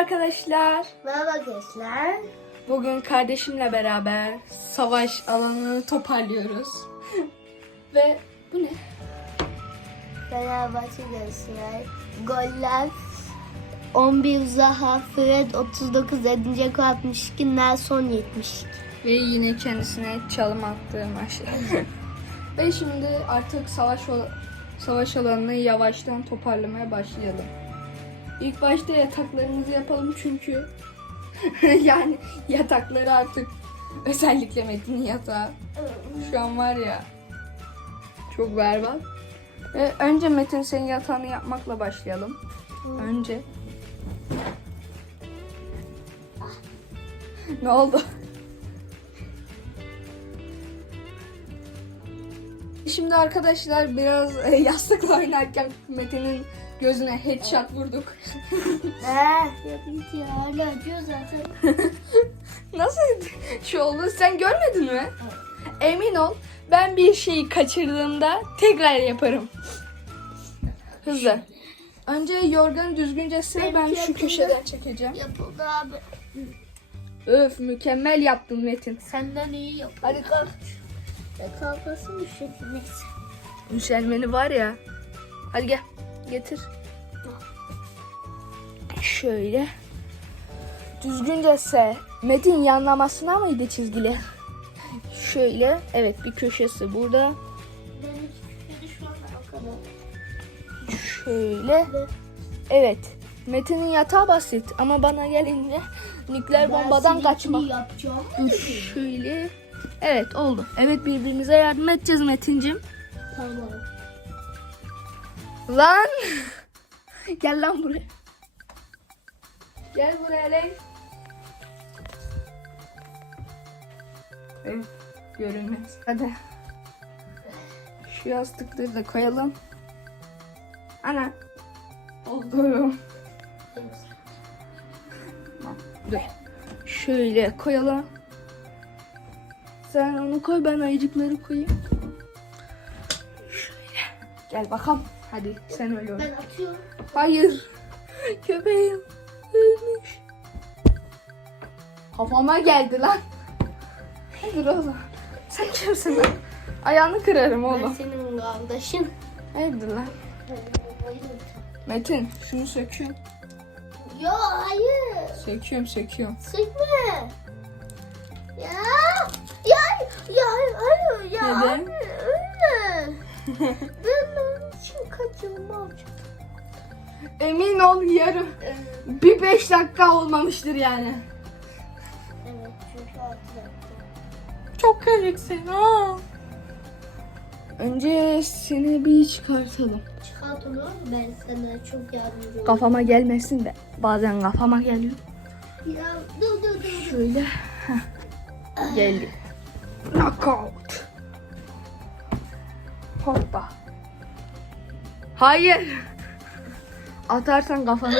arkadaşlar. Merhaba arkadaşlar. Bugün kardeşimle beraber savaş alanını toparlıyoruz. Ve bu ne? Fenerbahçe Galatasaray. Goller 11 Zaha, Fred 39, Edin Dzeko 62, Nelson 72. Ve yine kendisine çalım attığı maç. Ve şimdi artık savaş savaş alanını yavaştan toparlamaya başlayalım. İlk başta yataklarımızı yapalım çünkü yani yatakları artık özellikle Metin'in yatağı şu an var ya çok berbat. Ve önce Metin senin yatağını yapmakla başlayalım. Önce. ne oldu? Şimdi arkadaşlar biraz e, yastıkla oynarken Metin'in gözüne headshot vurduk. Eh, yapayım ya. Hala acıyor zaten. Nasıl şu oldu sen görmedin mi? Emin ol ben bir şeyi kaçırdığımda tekrar yaparım. Hızlı. Önce yorganı düzgünce sil ben Benimki şu yapıldı. köşeden çekeceğim. Yapıldı abi. Öf mükemmel yaptın Metin. Senden iyi yap. Hadi kalk. Ya kalkasın bir şey neyse. Müşelmeni var ya. Hadi gel getir. Şöyle. Düzgünce. Metin yanlamasına mıydı çizgili? Şöyle. Evet bir köşesi burada. Şöyle. Evet. Metin'in yatağı basit ama bana gelince nükleer bombadan yapacağım. Şöyle. Evet oldu. Evet birbirimize yardım edeceğiz Metin'cim. Tamam. Lan. Gel lan buraya. Gel buraya lan. Evet. Görünmez. Hadi. Şu yastıkları da koyalım. Ana. Oldu. Dur. Şöyle koyalım. Sen onu koy ben ayıcıkları koyayım. Şöyle. Gel bakalım. Hadi sen öyle. Ben atıyorum. Hayır. Köpeğim ölmüş. Kafama geldi lan. Dur oğlum. Sen kimsin lan? Ayağını kırarım Ben oğlum. senin kardeşin. Hayırdır lan? Metin şunu söküyorum. Yo hayır. Söküyorum söküyorum. Sıkma. Ya. Ya. Ya hayır ya. Neden? Öyle. ben onun için kaçırma alacağım. Emin ol yarım. Bir beş dakika olmamıştır yani. Evet çünkü altı dakika. Çok komiksin ha. Önce seni bir çıkartalım. Çıkart onu ben sana çok yardımcı olurum. Kafama gelmesin de bazen kafama geliyor. Ya dur dur dur. Şöyle. Heh. Geldi. Knockout. Hoppa. Hayır. Atarsan kafanı.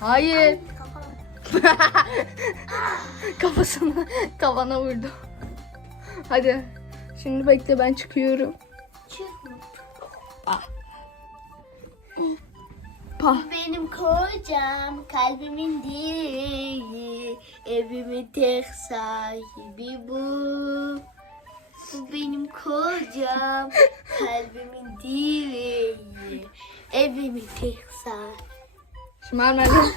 Hayır. Kafam. Kafasına, kafana vurdu. Hadi. Şimdi bekle ben çıkıyorum. Pa. Benim kocam kalbimin direği Evimin tek sahibi bu Bu benim kocam kalbimin direği Evimin tek sahibi Şımarma lan.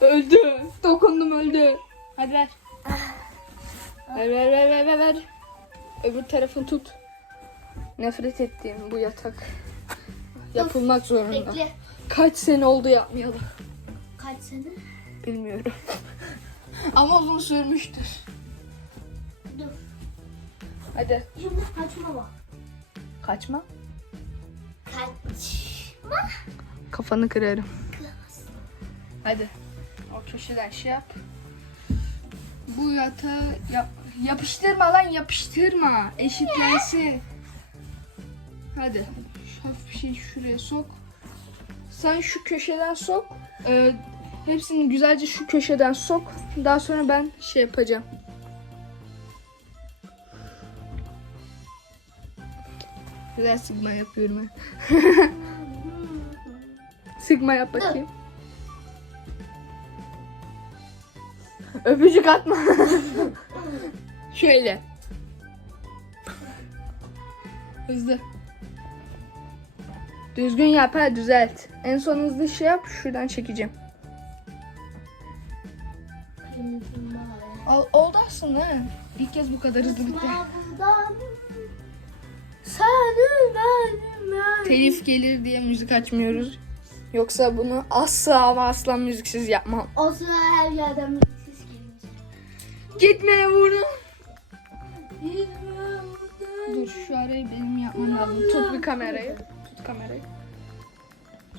Öldü. Dokundum öldü. Hadi ver. Ver ver ver ver ver. ver. Öbür tarafını tut. Nefret ettiğim bu yatak. Yapılmak zorunda. Bekle Kaç sene oldu yapmayalım. Kaç sene? Bilmiyorum. Ama uzun sürmüştür. Hadi. Yumruk kaçma bak Kaçma. Kaçma Kafanı kırarım. Hadi. O köşeden şey yap. Bu yatağı yap yapıştırma lan yapıştırma. Eşitlensin. Hadi. Hafif bir şey şuraya sok. Sen şu köşeden sok. Ee, hepsini güzelce şu köşeden sok. Daha sonra ben şey yapacağım. Güzel sıkma yapıyorum ben. Sıkma yap bakayım. Öpücük atma. Şöyle. Hızlı. Düzgün yap ha düzelt. En son hızlı şey yap şuradan çekeceğim. Ol, oldu aslında. İlk kez bu kadar hızlı bitti. Telif gelir diye müzik açmıyoruz. Yoksa bunu asla ama asla müziksiz yapmam. O sıra her yerden müziksiz gelince. Gitme bunu. Dur şu arayı benim yapmam lazım. Tut bir kamerayı. Tut kamerayı.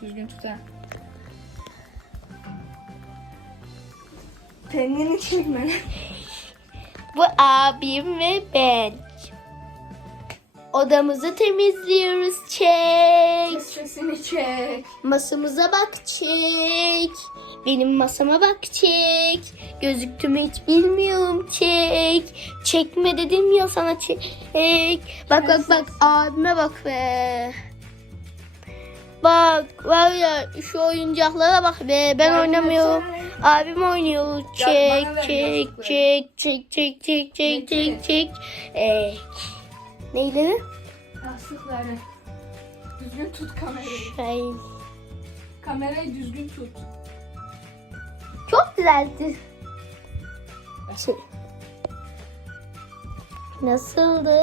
Düzgün tut ha. Kendini çekme. Bu abim ve ben. Odamızı temizliyoruz çek. Sesini çek. Masamıza bak çek. Benim masama bak çek. Gözüktü mü hiç bilmiyorum çek. Çekme dedim ya sana çek. Bak bak bak abime bak be. Bak var ya şu oyuncaklara bak be ben oynamıyorum. Abim oynuyor. Çek çek çek çek çek çek çek Bekle. çek çek. Neyleri? Yastıkları. Düzgün tut kamerayı. Şey, Kamerayı düzgün tut. çok güzeldi. Şey. Nasıldı?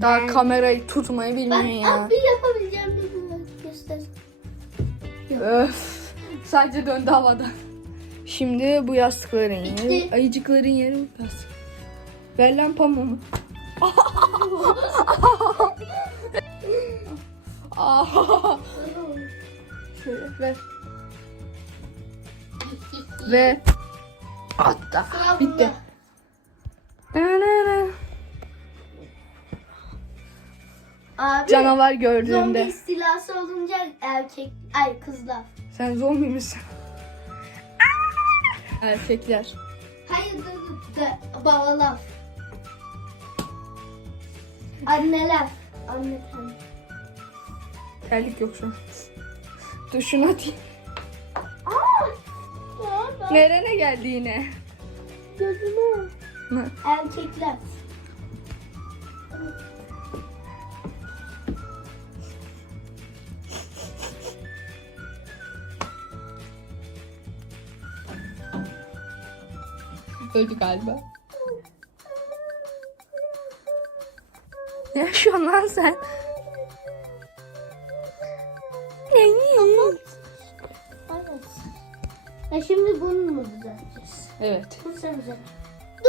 Daha Ben- kamerayı tutmayı bilmiyor Ben ya. abi yapabileceğim bir göster. Öf. Sadece döndü havada. Şimdi bu yastıkların yeri, ayıcıkların yeri yastık. Ver lan pamuğumu. Ah. Şöyle ver. Ve hatta bitti. Abi Canavar zombi gördüğünde. istilası olunca erkek ay kızlar. Sen zombi misin? Erkekler. Hayır dur dur dur. Babalar. Anneler. Anne anne. Terlik yok şu an. Dur şunu atayım. Aa! Nerene geldi yine? Gözüme. Hı. Erkekler. Öldü galiba. Ne yaşıyorsun lan sen? Evet. Ya şimdi bunu mu düzelteceğiz? Evet. Bunu sen düzelt.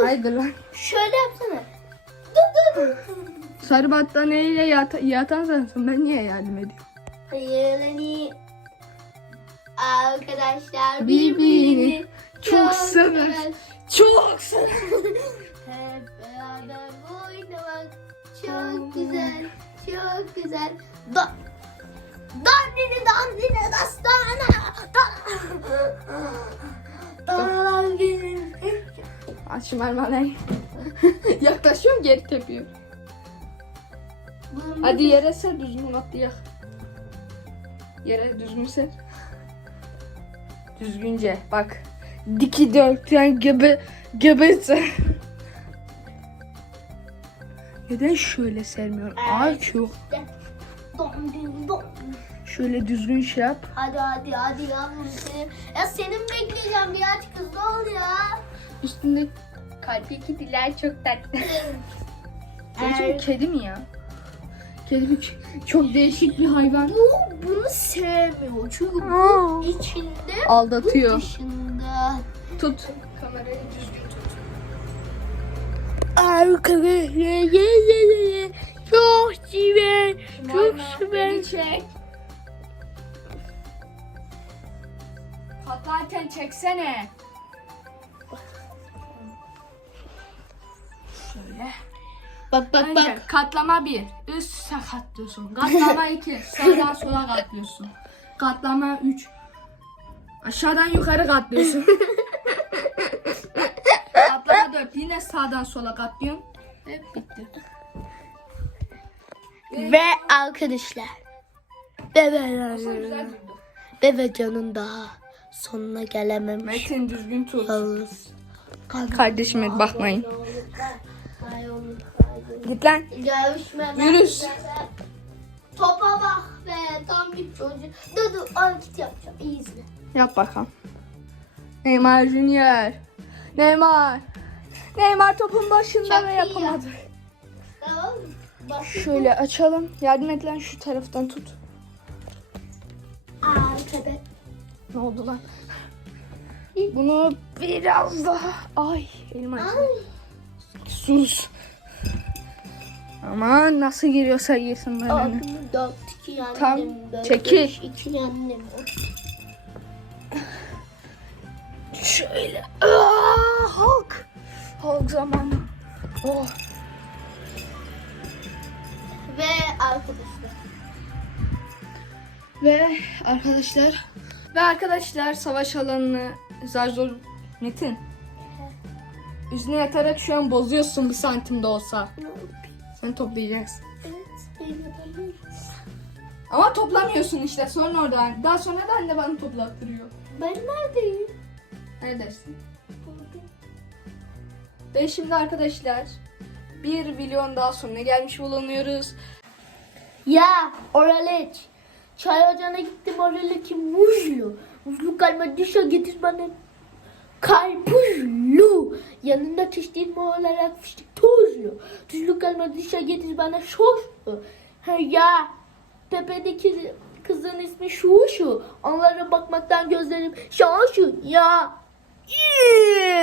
Haydi lan. Şöyle yapsana. Dur dur. Sarı battaniyeyle yata yatan sensin. Ben niye yardım ediyorum? Yani arkadaşlar Birbirini birbirini çok sever. Çok sever. Hep beraber çok güzel, çok güzel. Da Dandini dandini dastana. Danalar gelir. Aç şu. Yaklaşıyorum geri tepiyor. Hadi yere ser düzgün atlayak. Yere düzgün ser. Düzgünce bak. Diki dörtgen gibi gibi ser. Neden şöyle sermiyorum? Dandini don. Şöyle düzgün şey yap. Hadi hadi hadi yavrum seni. Ya senin bekleyeceğim biraz kızlı ol ya. Üstünde kalpli kediler çok tatlı. Er- bu kedi mi ya? Kedi bir- çok değişik bir hayvan. Bu bunu sevmiyor çünkü bu içinde Aldatıyor. bu dışında. Tut. Kamerayı düzgün tut. Arkadaşlar çok sever, çok sever. Çek. Katlarken çeksene. Şöyle. Bak bak Önce bak. katlama bir. Üst katlıyorsun. Katlama iki. Sağdan sola katlıyorsun. Katlama üç. Aşağıdan yukarı katlıyorsun. Yine sağdan sola katlıyorsun. Ve bitti. Ve arkadaşlar. Durdu. Bebe canın daha sonuna gelemem. Metin düzgün tut. Yalnız Kardeşime bakmayın. Git lan. Görüşme. Yürüs. Topa bak be. Tam bir çocuk. Dur dur hareket yapacağım. İyi izle. Yap bakalım. Neymar Junior. Neymar. Neymar topun başında Çok ve iyi yapamadı. Tamam. Şöyle açalım. Yardım et lan şu taraftan tut. Arkada. Ne oldu lan? Bunu biraz daha... Ay elim acıdı. Sus. Aman nasıl giriyorsa girsin böyle. Dört iki yendim. Tam, çekil. beş, iki yendim. Şöyle. Aa, Hulk. Zamanı. Oh. Ve arkadaşlar. Ve arkadaşlar ve arkadaşlar savaş alanını zar zor Metin. Üstüne yatarak şu an bozuyorsun bir santim de olsa. Sen toplayacaksın. Ama toplamıyorsun işte sonra oradan. Daha sonra da anne bana toplattırıyor. Ben neredeyim? Ne dersin? Burada. Ve şimdi arkadaşlar bir milyon daha sonuna gelmiş bulunuyoruz. Ya oraleç. Çay ocağına gittim orale ki muzlu. Muzlu kalma dışa getir bana. Karpuzlu. Yanında çeşitli olarak fıstık tuzlu. Tuzlu kalma dışa getir bana soslu. Ha ya. Tepedeki kızın ismi şu şu. Onlara bakmaktan gözlerim şaşı ya.